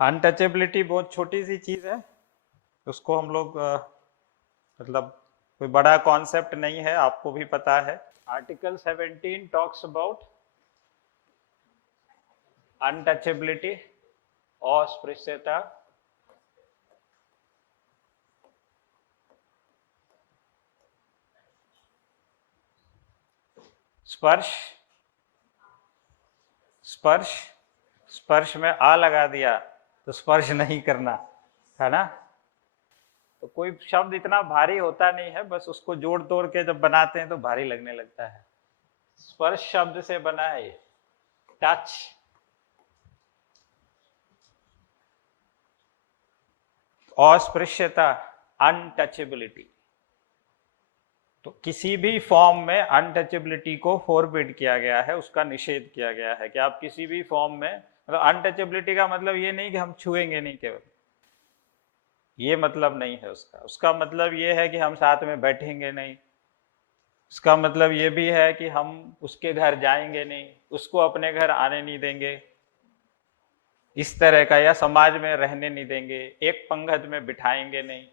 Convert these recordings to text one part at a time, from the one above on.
Untouchability बहुत छोटी सी चीज है, उसको हम लोग मतलब कोई बड़ा कॉन्सेप्ट नहीं है, आपको भी पता है। आर्टिकल 17 टॉक्स अबाउट अनटचेबिलिटी, अस्पृश्यता, स्पर्श, स्पर्श, स्पर्श में आ लगा दिया तो स्पर्श नहीं करना, है ना। तो कोई शब्द इतना भारी होता नहीं है, बस उसको जोड़ तोड़ के जब बनाते हैं तो भारी लगने लगता है। स्पर्श शब्द से बना है ये, टच। अस्पृश्यता, अनटचेबिलिटी। तो किसी भी फॉर्म में अनटचेबिलिटी को फोरबिड किया गया है, उसका निषेध किया गया है कि आप किसी भी फॉर्म में, मतलब अनटचेबिलिटी का मतलब ये नहीं कि हम छुएंगे नहीं केवल, ये मतलब नहीं है उसका। उसका मतलब ये है कि हम साथ में बैठेंगे नहीं, उसका मतलब ये भी है कि हम उसके घर जाएंगे नहीं, उसको अपने घर आने नहीं देंगे, इस तरह का, या समाज में रहने नहीं देंगे, एक पंगत में बिठाएंगे नहीं,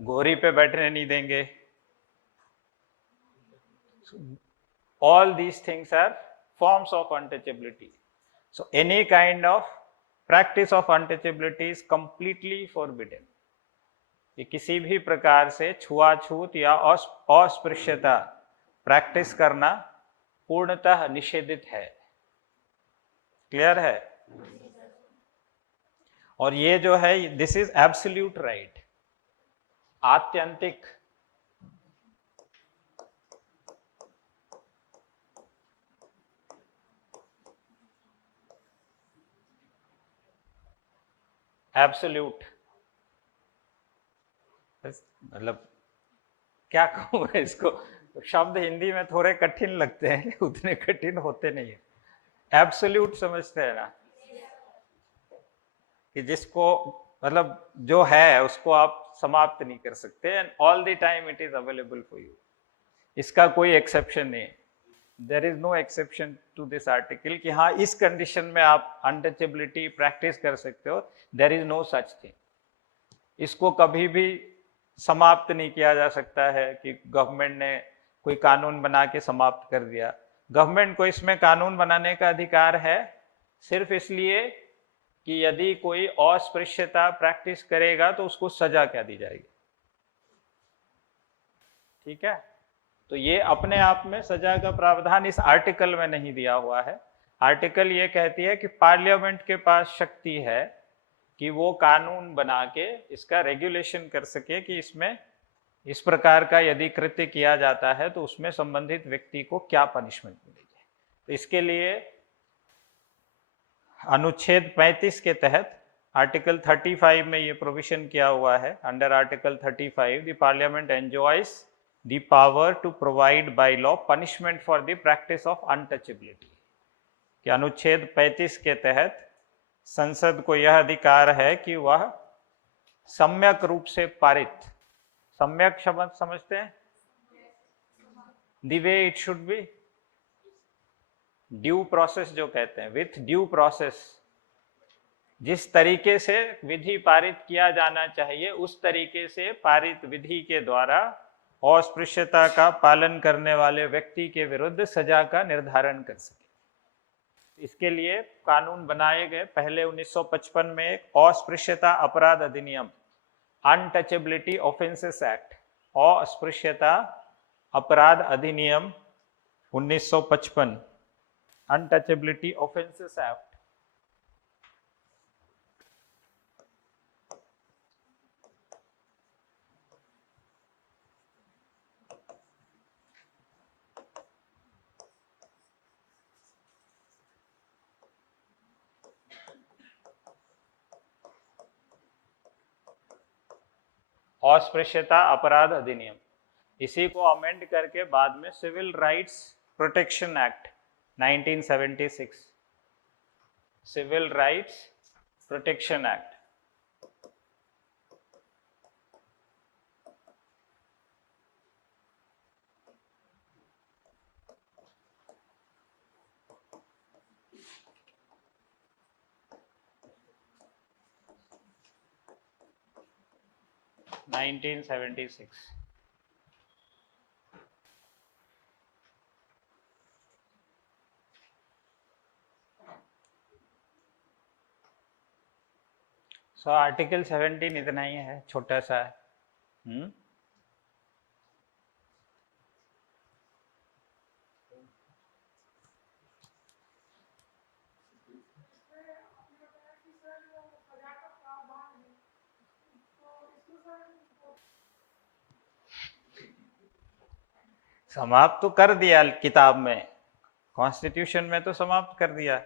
घोड़ी पे बैठने नहीं देंगे। All these things are forms of untouchability. So any kind of practice of untouchability is completely forbidden. कि किसी भी प्रकार से छुआछूत या अस्पृश्यता प्रैक्टिस करना पूर्णतः निषेधित है। क्लियर है? और ये जो है, दिस इज एब्सोल्यूट राइट, आत्यंतिक, एब्सोल्यूट। मतलब क्या कहूँ मैं इसको, शब्द हिंदी में थोड़े कठिन लगते हैं, उतने कठिन होते नहीं है। एब्सोल्यूट समझते हैं ना, कि जिसको मतलब जो है उसको आप समाप्त नहीं कर सकते, and all the time it is available for you. इसका कोई एक्सेप्शन नहीं है, there is no exception to this article कि हाँ इस कंडीशन में आप अनटचेबिलिटी प्रैक्टिस कर सकते हो। There is no such thing. इसको कभी भी समाप्त नहीं किया जा सकता है कि गवर्नमेंट ने कोई कानून बना के समाप्त कर दिया। गवर्नमेंट को इसमें कानून बनाने का अधिकार है सिर्फ इसलिए कि यदि कोई अस्पृश्यता प्रैक्टिस करेगा तो उसको सजा क्या दी जाएगी। ठीक है, तो ये अपने आप में सजा का प्रावधान इस आर्टिकल में नहीं दिया हुआ है। आर्टिकल ये कहती है कि पार्लियामेंट के पास शक्ति है कि वो कानून बना के इसका रेगुलेशन कर सके कि इसमें इस प्रकार का यदि कृत्य किया जाता है तो उसमें संबंधित व्यक्ति को क्या पनिशमेंट मिलेगी। तो इसके लिए अनुच्छेद 35 के तहत आर्टिकल 35 में ये प्रोविजन किया हुआ है। Under article 35 the parliament enjoys the power to provide by law punishment for the practice of untouchability. कि अनुच्छेद 35 के तहत संसद को यह अधिकार है कि वह सम्यक रूप से पारित, सम्यक शब्द समझते हैं, the way it should be, due process जो कहते हैं, विथ ड्यू प्रोसेस, जिस तरीके से विधि पारित किया जाना चाहिए उस तरीके से पारित विधि के द्वारा अस्पृश्यता का पालन करने वाले व्यक्ति के विरुद्ध सजा का निर्धारण कर सके। इसके लिए कानून बनाए गए। पहले 1955 में एक अस्पृश्यता अपराध अधिनियम, अनटचेबिलिटी ऑफेंसेस एक्ट, अस्पृश्यता अपराध अधिनियम 1955, अनटचेबिलिटी ऑफेंसेस एक्ट। अस्पृश्यता अपराध अधिनियम, इसी को अमेंड करके बाद में civil rights protection act 1976, civil rights protection act. 1976। So article 17 इतना ही है, छोटा सा है। समाप्त तो कर दिया किताब में, कॉन्स्टिट्यूशन में तो समाप्त कर दिया,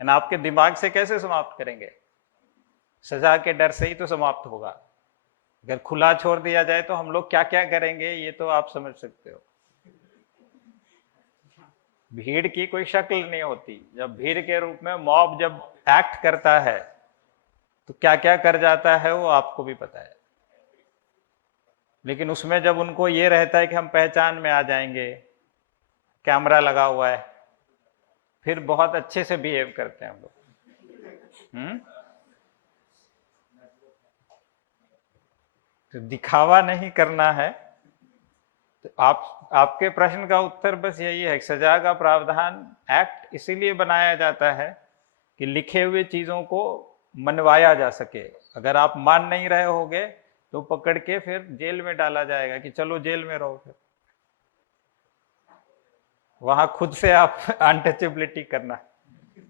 एंड आपके दिमाग से कैसे समाप्त करेंगे? सजा के डर से ही तो समाप्त होगा। अगर खुला छोड़ दिया जाए तो हम लोग क्या क्या करेंगे, ये तो आप समझ सकते हो। भीड़ की कोई शक्ल नहीं होती। जब भीड़ के रूप में मॉब जब एक्ट करता है तो क्या क्या कर जाता है वो आपको भी पता है। लेकिन उसमें जब उनको ये रहता है कि हम पहचान में आ जाएंगे, कैमरा लगा हुआ है, फिर बहुत अच्छे से बिहेव करते हैं हम लोग। तो दिखावा नहीं करना है। तो आपके प्रश्न का उत्तर बस यही है, सजा का प्रावधान एक्ट इसीलिए बनाया जाता है कि लिखे हुए चीजों को मनवाया जा सके। अगर आप मान नहीं रहे होगे तो पकड़ के फिर जेल में डाला जाएगा कि चलो जेल में रहो। फिर वहां खुद से आप अनटचेबिलिटी करना,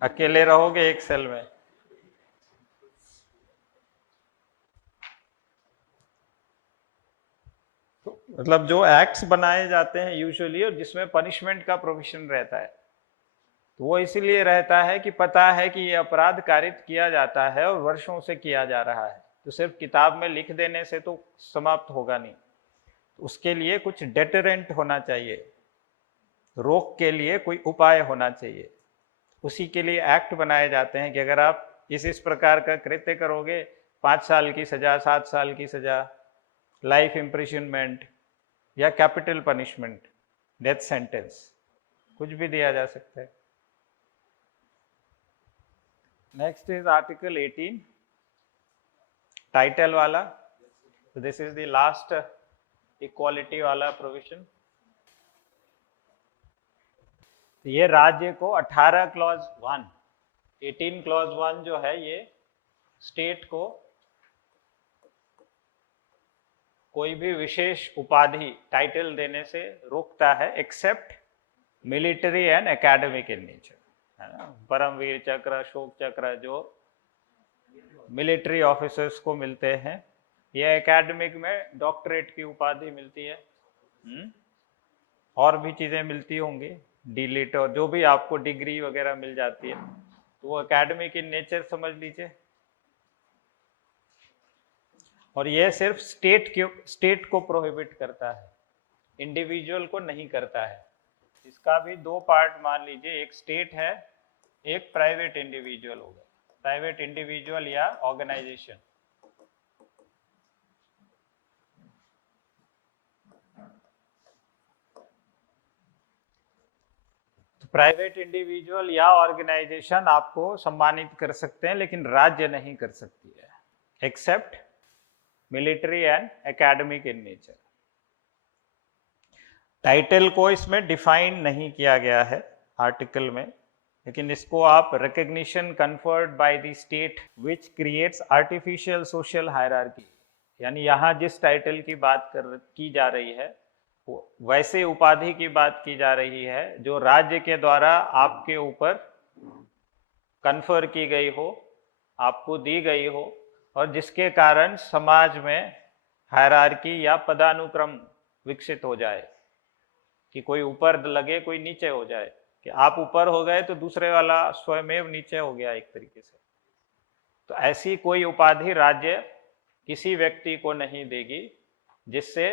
अकेले रहोगे एक सेल में। तो मतलब जो एक्ट्स बनाए जाते हैं यूजुअली और जिसमें पनिशमेंट का प्रोविजन रहता है, तो वो इसीलिए रहता है कि पता है कि ये अपराध कारित किया जाता है और वर्षों से किया जा रहा है, तो सिर्फ किताब में लिख देने से तो समाप्त होगा नहीं। तो उसके लिए कुछ डेटरेंट होना चाहिए, रोक के लिए कोई उपाय होना चाहिए। उसी के लिए एक्ट बनाए जाते हैं कि अगर आप इस प्रकार का कृत्य करोगे 5 साल की सजा, 7 साल की सजा, लाइफ इम्प्रिजनमेंट या कैपिटल पनिशमेंट, डेथ सेंटेंस, कुछ भी दिया जा सकता है। नेक्स्ट इज आर्टिकल 18, टाइटल वाला। तो this is the last equality वाला प्रोविजन। तो ये राज्य को 18 क्लॉज 1, 18 क्लॉज 1 जो है ये स्टेट को कोई भी विशेष उपाधि टाइटल देने से रोकता है, except military and academic in nature, है ना। परमवीर चक्र, अशोक चक्र जो मिलिट्री ऑफिसर्स को मिलते हैं, ये एकेडमिक में डॉक्टरेट की उपाधि मिलती है। और भी चीजें मिलती होंगी, डीलिट और जो भी आपको डिग्री वगैरह मिल जाती है, तो वो एकेडमिक इन नेचर समझ लीजिए। और ये सिर्फ स्टेट को प्रोहिबिट करता है, इंडिविजुअल को नहीं करता है। इसका भी दो पार्ट मान लीजिए, एक स्टेट है, एक प्राइवेट इंडिविजुअल होगा, प्राइवेट इंडिविजुअल या ऑर्गेनाइजेशन। तो प्राइवेट इंडिविजुअल या ऑर्गेनाइजेशन आपको सम्मानित कर सकते हैं, लेकिन राज्य नहीं कर सकती है, except military and academic in nature. Title को इसमें डिफाइन नहीं किया गया है आर्टिकल में, लेकिन इसको आप recognition conferred by the state which creates artificial social hierarchy, यानी यहाँ जिस टाइटल की बात की जा रही है वैसे उपाधि की बात की जा रही है जो राज्य के द्वारा आपके ऊपर कन्फर की गई हो, आपको दी गई हो, और जिसके कारण समाज में हायरार्की या पदानुक्रम विकसित हो जाए, कि कोई ऊपर लगे कोई नीचे हो जाए, कि आप ऊपर हो गए तो दूसरे वाला स्वयमेव नीचे हो गया एक तरीके से। तो ऐसी कोई उपाधि राज्य किसी व्यक्ति को नहीं देगी जिससे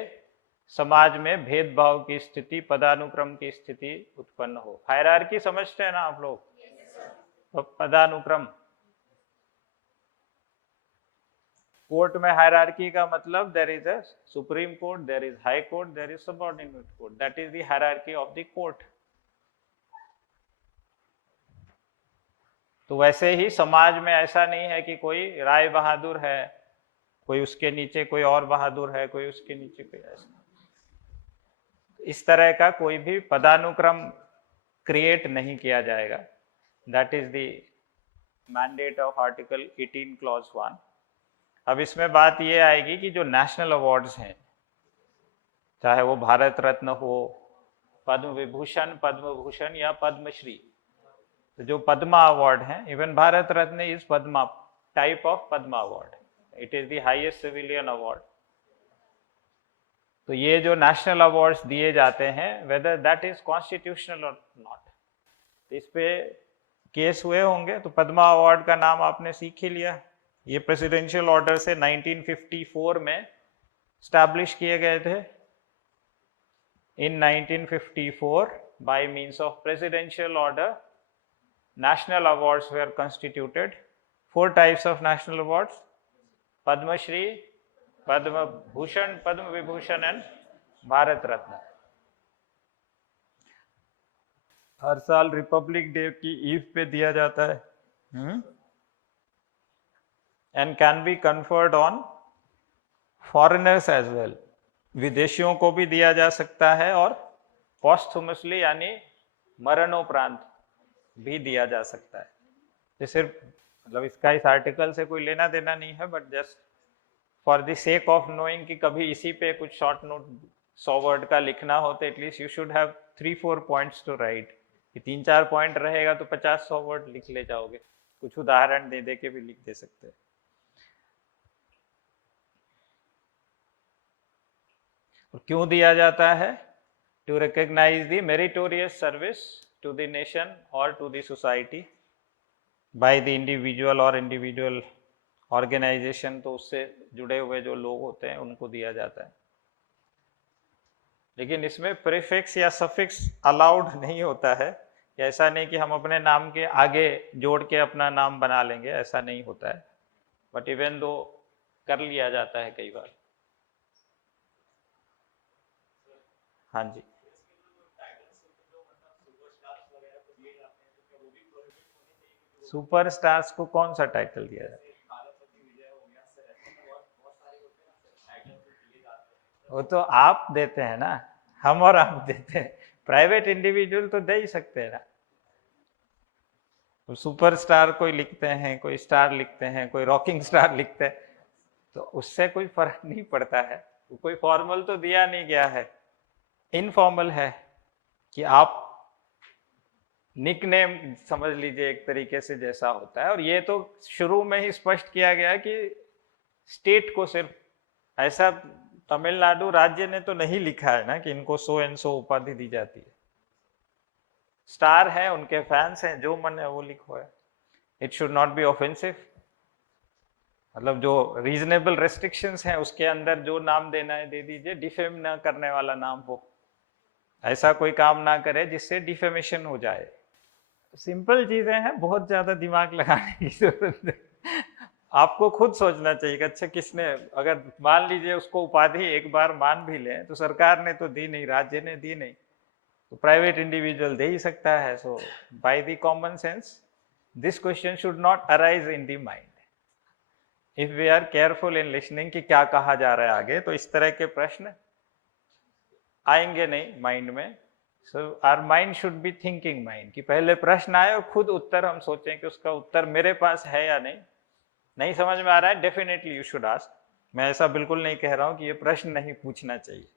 समाज में भेदभाव की स्थिति, पदानुक्रम की स्थिति उत्पन्न हो। हायरार्की समझते हैं ना आप लोग? तो पदानुक्रम, कोर्ट में हायरार्की का मतलब there is a supreme court, there is high court, there is subordinate court, that is the hierarchy of the court. तो वैसे ही समाज में ऐसा नहीं है कि कोई राय बहादुर है, कोई उसके नीचे कोई और बहादुर है, कोई उसके नीचे कोई ऐसा। इस तरह का कोई भी पदानुक्रम क्रिएट नहीं किया जाएगा। That is the mandate of article 18 clause 1। अब इसमें बात ये आएगी कि जो नेशनल अवार्ड्स हैं, चाहे वो भारत रत्न हो, पद्म विभूषण, पद्म भूषण या पद्मश्री, तो जो पद्मा अवार्ड है, even Bharat Ratna is Padma type of Padma award, it is the highest civilian award. तो ये जो नेशनल अवार्ड्स दिए जाते हैं, वेदर दैट इज कॉन्स्टिट्यूशनल और नॉट, इस पे केस हुए होंगे। तो पद्मा अवार्ड का नाम आपने सीख ही लिया। ये प्रेसिडेंशियल ऑर्डर से 1954 में स्टैब्लिश किए गए थे। In 1954, by means of presidential order, national awards were constituted. 4 types of national awards: Padma Shri, Padma Bhushan, Padma Vibhushan and Bharat Ratna. हर साल रिपब्लिक डे की ईव पे दिया जाता है। And can be conferred on foreigners as well, विदेशियों को भी दिया जा सकता है और पोस्थुमसली यानी मरणोपरांत भी दिया जा सकता है। ये सिर्फ मतलब इसका इस आर्टिकल से कोई लेना देना नहीं है, but just for the sake of knowing कि कभी इसी पे कुछ शॉर्ट नोट 100 वर्ड का लिखना हो तो at least you should have 3-4 points to write. कि 3-4 पॉइंट रहेगा तो 50-100 वर्ड लिख ले जाओगे। कुछ उदाहरण दे दे के भी लिख दे सकते हैं। और क्यों दिया जाता है? To recognize the meritorious service to the nation और to the society by the individual और इंडिविजुअल ऑर्गेनाइजेशन, तो उससे जुड़े हुए जो लोग होते हैं उनको दिया जाता है। लेकिन इसमें प्रीफिक्स या सफिक्स अलाउड नहीं होता है। ऐसा नहीं कि हम अपने नाम के आगे जोड़ के अपना नाम बना लेंगे, ऐसा नहीं होता है, बट इवन दो कर लिया जाता है कई बार। हाँ जी, सुपरस्टार्स को कौन सा टाइटल दिया जाता है? वो तो आप देते हैं ना, हम और आप देते हैं। प्राइवेट इंडिविजुअल तो दे ही सकते हैं ना। सुपरस्टार कोई लिखते हैं, कोई स्टार लिखते हैं, कोई रॉकिंग स्टार लिखते हैं, तो उससे कोई फर्क नहीं पड़ता है। कोई फॉर्मल तो दिया नहीं गया है, इनफॉर्मल है कि आप निकनेम समझ लीजिए एक तरीके से जैसा होता है। और ये तो शुरू में ही स्पष्ट किया गया कि स्टेट को सिर्फ, ऐसा तमिलनाडु राज्य ने तो नहीं लिखा है ना कि इनको सो एंड सो उपाधि दी जाती है। स्टार है, उनके फैंस हैं, जो मन है वो लिखो है। It should not be offensive, मतलब जो रीजनेबल रेस्ट्रिक्शंस हैं उसके अंदर जो नाम देना है दे दीजिए, डिफेम ना करने वाला नाम हो। ऐसा कोई काम ना करे जिससे डिफेमेशन हो जाए। सिंपल चीजें हैं, बहुत ज्यादा दिमाग लगाने की जरूरत नहीं। आपको खुद सोचना चाहिए कि अच्छा किसने, अगर मान लीजिए उसको उपाधि एक बार मान भी लें तो सरकार ने तो दी नहीं, राज्य ने दी नहीं, तो प्राइवेट इंडिविजुअल दे ही सकता है। So by the common sense this question should not arise in the mind if we are careful in listening कि क्या कहा जा रहा है आगे, तो इस तरह के प्रश्न आएंगे नहीं माइंड में। So our mind should be thinking mind, कि पहले प्रश्न आए और खुद उत्तर हम सोचें कि उसका उत्तर मेरे पास है या नहीं। नहीं समझ में आ रहा है, डेफिनेटली यू शुड आस्क। मैं ऐसा बिल्कुल नहीं कह रहा हूं कि ये प्रश्न नहीं पूछना चाहिए,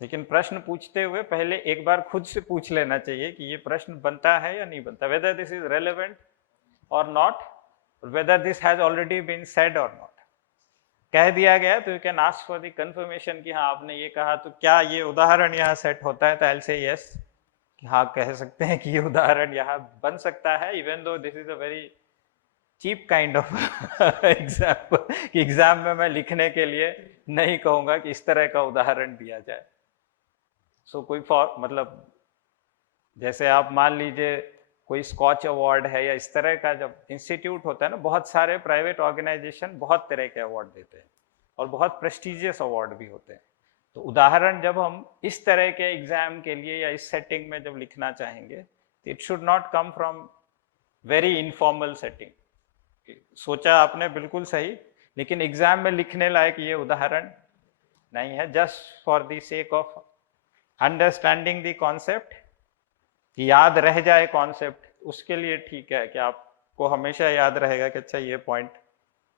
लेकिन प्रश्न पूछते हुए पहले एक बार खुद से पूछ लेना चाहिए कि ये प्रश्न बनता है या नहीं बनता, वेदर दिस इज रेलेवेंट और not, whether this has already been said और नॉट। कह दिया गया तो you can ask for the confirmation कि हाँ आपने ये कहा, तो क्या ये उदाहरण यहाँ सेट होता है? तो आई विल से यस, कि हाँ कह सकते हैं कि ये उदाहरण यहाँ बन सकता है, even though this is a very cheap kind of example, कि एग्जाम में मैं लिखने के लिए नहीं कहूंगा कि इस तरह का उदाहरण दिया जाए। सो कोई मतलब जैसे आप मान लीजिए कोई स्कॉच अवार्ड है या इस तरह का, जब इंस्टीट्यूट होता है ना, बहुत सारे प्राइवेट ऑर्गेनाइजेशन बहुत तरह के अवार्ड देते हैं और बहुत प्रेस्टिजियस अवार्ड भी होते हैं। तो उदाहरण जब हम इस तरह के एग्जाम के लिए या इस सेटिंग में जब लिखना चाहेंगे, it should not come from very informal setting. सोचा आपने बिल्कुल सही लेकिन एग्जाम में लिखने लायक ये उदाहरण नहीं है। Just for the sake of understanding the concept, याद रह जाए कॉन्सेप्ट, उसके लिए ठीक है कि आपको हमेशा याद रहेगा कि अच्छा ये पॉइंट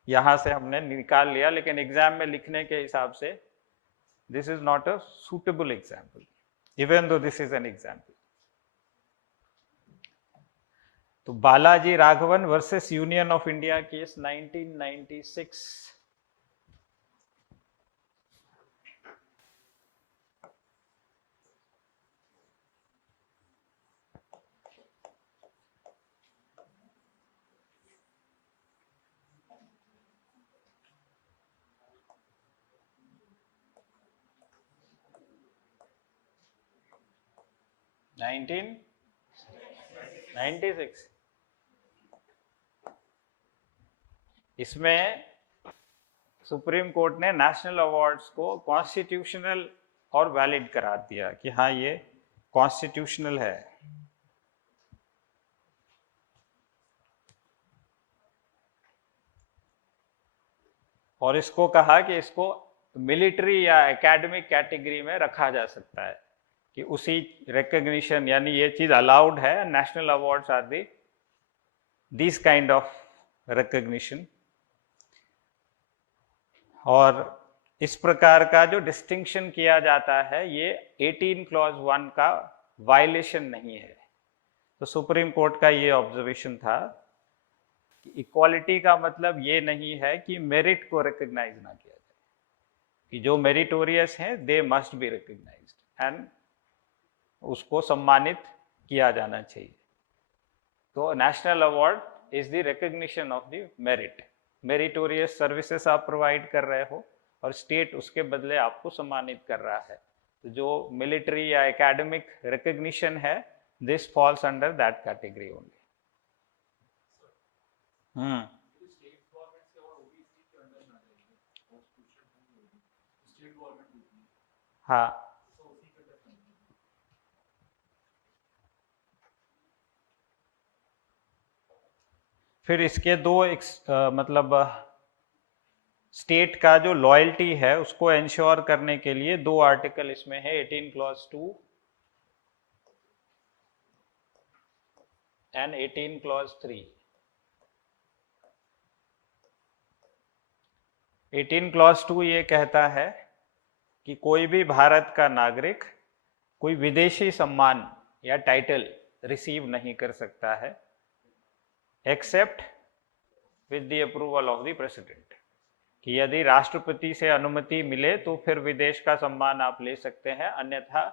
यहां से हमने निकाल लिया, लेकिन एग्जाम में लिखने के हिसाब से this is not a suitable example, even though this is an example. तो Balaji Raghavan versus Union of India case 1996। Nineteen 96। इसमें सुप्रीम कोर्ट ने नेशनल अवार्ड्स को कॉन्स्टिट्यूशनल और वैलिड करार दिया कि हाँ ये कॉन्स्टिट्यूशनल है। और इसको कहा कि इसको मिलिट्री या एकेडमिक कैटेगरी में रखा जा सकता है कि उसी रिकॉग्निशन, यानी ये चीज अलाउड है। National awards are the this kind of recognition. और इस प्रकार का जो डिस्टिंक्शन किया जाता है ये 18 क्लॉज 1 का वायलेशन नहीं है। तो सुप्रीम कोर्ट का ये ऑब्जर्वेशन था कि इक्वालिटी का मतलब ये नहीं है कि मेरिट को रिकॉग्नाइज ना किया जाए, कि जो मेरिटोरियस हैं they must be recognised and उसको सम्मानित किया जाना चाहिए। तो national award is the recognition of the merit. Meritorious services आप प्रोवाइड कर रहे हो और स्टेट उसके बदले आपको सम्मानित कर रहा है। तो जो मिलिट्री या एकेडमिक रिकॉग्निशन है, this falls under that category only. हाँ, फिर इसके दो मतलब स्टेट का जो लॉयल्टी है उसको इंश्योर करने के लिए दो आर्टिकल इसमें है, 18 क्लॉज 2 एंड 18 क्लॉज 3। 18 क्लॉज 2 ये कहता है कि कोई भी भारत का नागरिक कोई विदेशी सम्मान या टाइटल रिसीव नहीं कर सकता है except with the approval of the president, कि यदि राष्ट्रपति से अनुमति मिले तो फिर विदेश का सम्मान आप ले सकते हैं, अन्यथा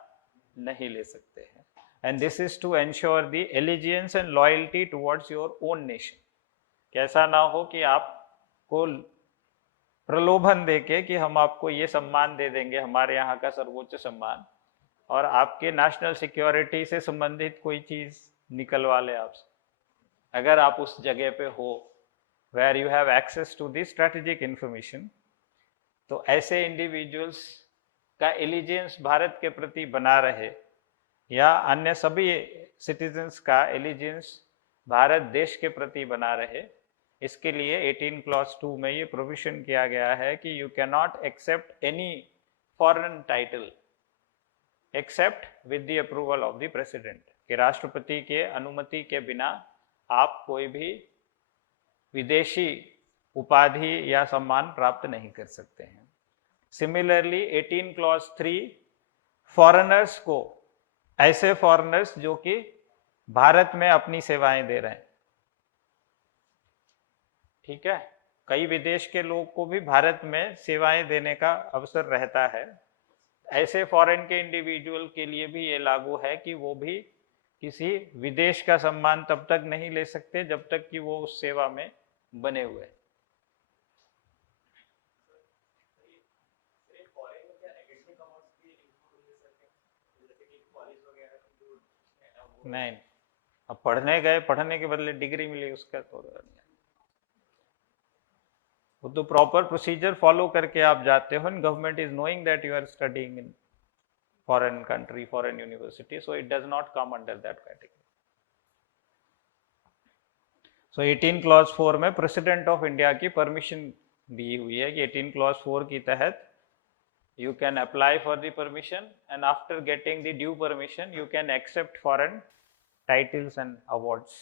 नहीं ले सकते हैं। And this is to ensure the allegiance and loyalty towards your own nation. कैसा ना हो कि आपको प्रलोभन देके कि हम आपको ये सम्मान दे देंगे, हमारे यहाँ का सर्वोच्च सम्मान, और आपके नेशनल सिक्योरिटी से संबंधित कोई चीज निकलवा ले आपसे। अगर आप उस जगह पे हो where you have access to the strategic information, तो ऐसे इंडिविजुअल्स का एलिजेंस भारत के प्रति बना रहे या अन्य सभी सिटीजन्स का एलिजेंस भारत देश के प्रति बना रहे, इसके लिए 18 क्लॉज 2 में ये प्रोविजन किया गया है कि you cannot accept any foreign title except with the approval of the president, कि राष्ट्रपति के अनुमति के बिना आप कोई भी विदेशी उपाधि या सम्मान प्राप्त नहीं कर सकते हैं। सिमिलरली 18 क्लॉज 3 फॉरेनर्स को, ऐसे फॉरेनर्स जो कि भारत में अपनी सेवाएं दे रहे हैं, ठीक है, कई विदेश के लोग को भी भारत में सेवाएं देने का अवसर रहता है, ऐसे फॉरेन के इंडिविजुअल के लिए भी ये लागू है कि वो भी किसी विदेश का सम्मान तब तक नहीं ले सकते जब तक कि वो उस सेवा में बने हुए। नहीं, अब पढ़ने गए, पढ़ने के बदले डिग्री मिली उसका तो वो तो प्रॉपर प्रोसीजर फॉलो करके आप जाते हो, and government is knowing that you are studying in foreign country, foreign university, so it does not come under that category. So 18 clause 4 में प्रेसिडेंट ऑफ इंडिया की परमिशन दी हुई है कि 18 क्लॉज 4 की तहत you can apply for the permission and after getting the due permission you can accept foreign titles and awards.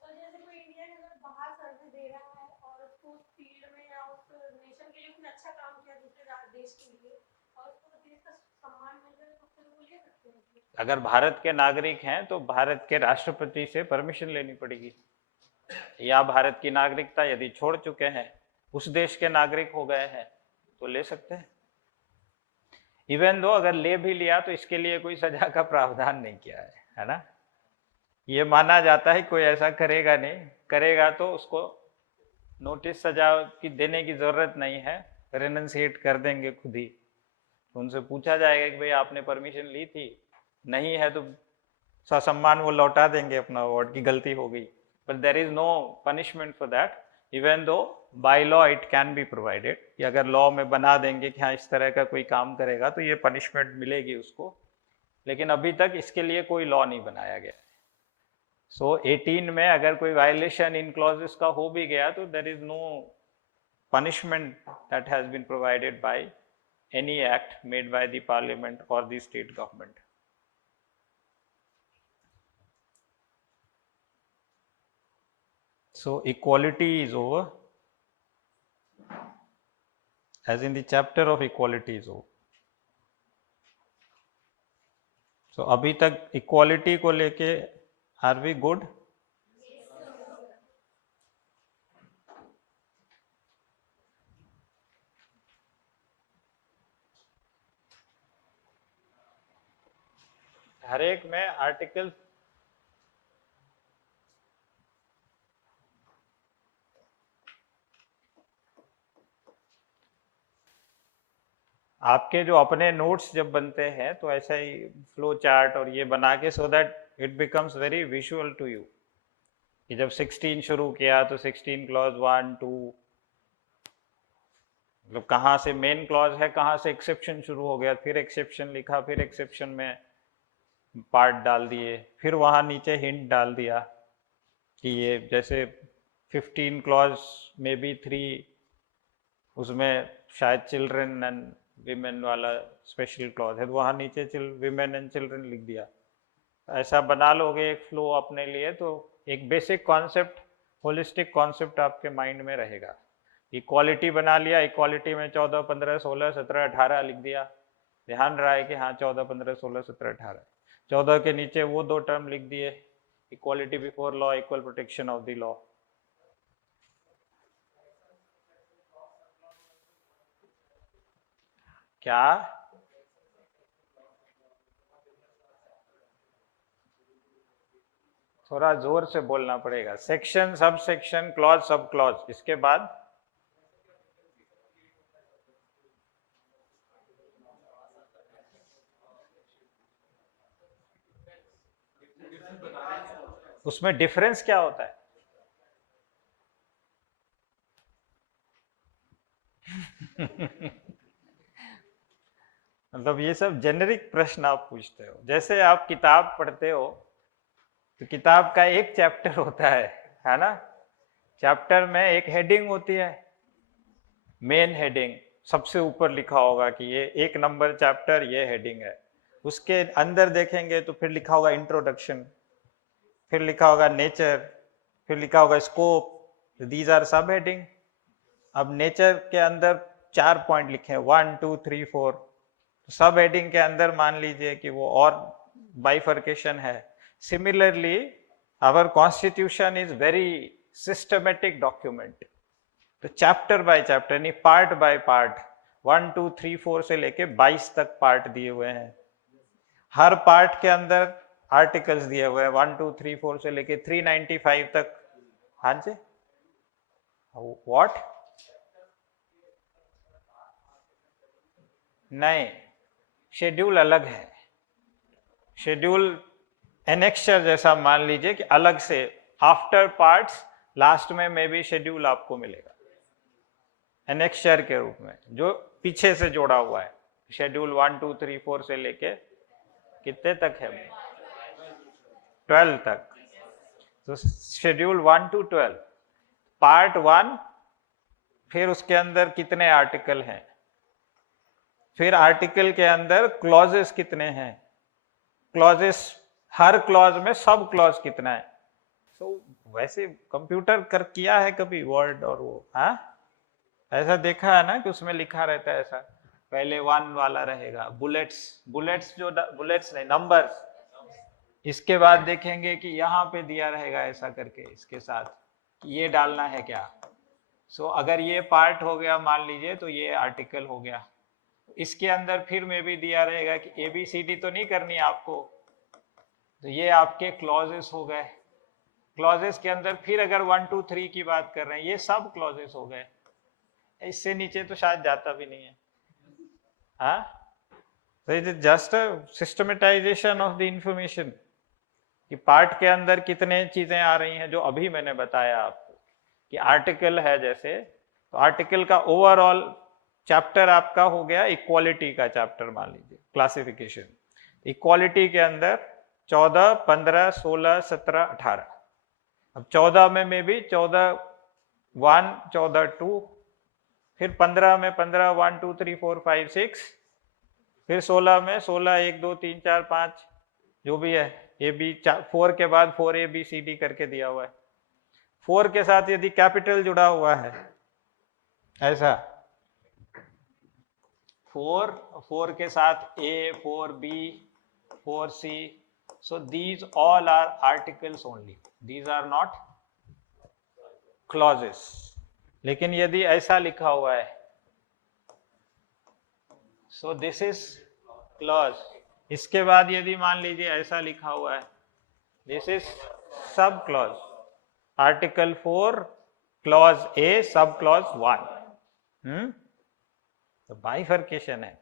तो जैसे कोई इंडियन अगर बाहर सर्विस दे रहा है और उसको उस फील्ड में या उस नेशन के लिए कुछ अच्छा काम किया दूसरे देश के लिए और उसको देश का सम्मान मिल जाए तो फिर वो ले सकते हैं। अगर भारत के नागरिक हैं तो भारत के राष्ट्रपति से परमिशन लेनी पड़ेगी, या भारत की नागरिकता यदि छोड़ चुके हैं, उस देश के नागरिक हो गए हैं तो ले सकते हैं। इवन दो अगर ले भी लिया तो इसके लिए कोई सजा का प्रावधान नहीं किया है ना। ये माना जाता है कोई ऐसा करेगा नहीं, करेगा तो उसको नोटिस सजा की देने की जरूरत नहीं है, रेनंसिएट कर देंगे खुद ही। तो उनसे पूछा जाएगा कि भाई आपने परमिशन ली थी, नहीं है तो ससम्मान वो लौटा देंगे अपना अवार्ड की गलती हो गई, but there is no punishment for that even though by law it can be provided कि अगर लॉ में बना देंगे कि हाँ इस तरह का कोई काम करेगा तो ये पनिशमेंट मिलेगी उसको, लेकिन अभी तक इसके लिए कोई लॉ नहीं बनाया गया। सो 18 में अगर कोई वायलेशन इन क्लॉजेस का हो भी गया तो there is no punishment that has been provided by any act made by the parliament or the state government. So equality is over, as in the chapter of equality is over. So अभी तक equality को लेके are we good? हर एक में article आपके जो अपने notes जब बनते हैं तो ऐसा ही फ्लो चार्ट और ये बना के, so that it becomes very visual to you कि जब 16 शुरू किया तो 16 क्लॉज 1 2 मतलब कहाँ से मेन क्लॉज है, कहाँ से एक्सेप्शन शुरू हो गया, फिर एक्सेप्शन लिखा, फिर एक्सेप्शन में पार्ट डाल दिए, फिर वहाँ नीचे हिंट डाल दिया कि ये जैसे 15 क्लॉज में भी 3 उसमें शायद चिल्ड्रन एंड विमेन वाला स्पेशल क्लॉज है तो वहाँ नीचे विमेन एंड चिल्ड्रन लिख दिया। ऐसा बना लोगे एक फ्लो अपने लिए तो एक बेसिक कॉन्सेप्ट, होलिस्टिक कॉन्सेप्ट आपके माइंड में रहेगा। इक्वालिटी बना लिया, इक्वालिटी में 14 15 16 17 18 लिख दिया, ध्यान रहा है कि हाँ 14 15 16 17 18, 14 के नीचे वो 2 टर्म लिख दिए, equality before law, equal protection of the law. क्या थोड़ा जोर से बोलना पड़ेगा। Section, sub section, clause, sub clause, इसके बाद उसमें डिफरेंस क्या होता है? मतलब ये सब जेनेरिक प्रश्न आप पूछते हो। जैसे आप किताब पढ़ते हो तो किताब का एक चैप्टर होता है ना? चैप्टर में एक हेडिंग होती है, मेन हेडिंग, सबसे ऊपर लिखा होगा कि ये 1 नंबर चैप्टर, ये हेडिंग है। उसके अंदर देखेंगे तो फिर लिखा होगा इंट्रोडक्शन, फिर लिखा होगा नेचर, फिर लिखा होगा स्कोप, दीज आर सब हेडिंग। अब नेचर के अंदर 4 पॉइंट लिखे हैं, 1 2 3 4, सब हेडिंग के अंदर मान लीजिए कि वो और बाइफर्केशन है। Similarly our constitution is very systematic document, तो चैप्टर बाय चैप्टर यानी पार्ट बाय पार्ट 1 2 3 4 से लेके 22 तक पार्ट दिए हुए हैं। हर पार्ट के अंदर आर्टिकल्स दिए हुए हैं 1 2 3 4 से लेके 395 तक। हाँ जी, व्हाट? नहीं, शेड्यूल अलग है। शेड्यूल एनेक्चर जैसा मान लीजिए कि अलग से आफ्टर पार्ट्स लास्ट में मे भी शेड्यूल आपको मिलेगा एनेक्चर के रूप में, जो पीछे से जोड़ा हुआ है। शेड्यूल 1 2 3 4 से लेके कितने तक है? 12 तक। तो शेड्यूल 1 to 12 पार्ट 1, फिर उसके अंदर कितने आर्टिकल हैं, फिर आर्टिकल के अंदर क्लॉजेस कितने हैं, क्लॉजेस हर क्लॉज में सब क्लॉज कितना है। तो वैसे कंप्यूटर कर किया है कभी वर्ड और वो, हाँ ऐसा देखा है ना कि उसमें लिखा रहता है ऐसा, पहले 1 वाला रहेगा, बुलेट्स जो बुलेट्स नहीं नंबर्स, इसके बाद देखेंगे कि यहाँ पे दिया रहेगा ऐसा करके इसके साथ कि ये डालना है क्या। सो अगर ये पार्ट हो गया मान लीजिए तो ये आर्टिकल हो गया। इसके अंदर फिर में भी दिया रहेगा कि ABCD तो नहीं करनी आपको, तो ये आपके क्लॉजेस हो गए। क्लॉजेस के अंदर फिर अगर 1 2 3 की बात कर रहे हैं, ये सब क्लॉजेस हो गए। इससे नीचे तो शायद जाता भी नहीं है। हाँ, so it is just a systematization of the information कि पार्ट के अंदर कितने चीजें आ रही हैं, जो अभी मैंने बताया आपको कि आर्टिकल है जैसे, तो आर्टिकल का ओवरऑल चैप्टर आपका हो गया इक्वालिटी का चैप्टर मान लीजिए, क्लासिफिकेशन। इक्वालिटी के अंदर 14, 15, 16, 17, 18। अब 14 में भी 14 1, 14 2, फिर 15 में 15 1 2 3 4 5 6, फिर 16 में 16 1 2 3 4 5 जो भी है, A B 4 के बाद 4ABCD करके दिया हुआ है। 4 के साथ यदि कैपिटल जुड़ा हुआ है ऐसा, 4 के साथ A 4B 4C, so these all are articles only, these are not clauses। लेकिन यदि ऐसा लिखा हुआ है so this is clause, इसके बाद यदि मान लीजिए ऐसा लिखा हुआ है this is सब clause, article 4 clause A सब clause 1, तो बाइफर्केशन है।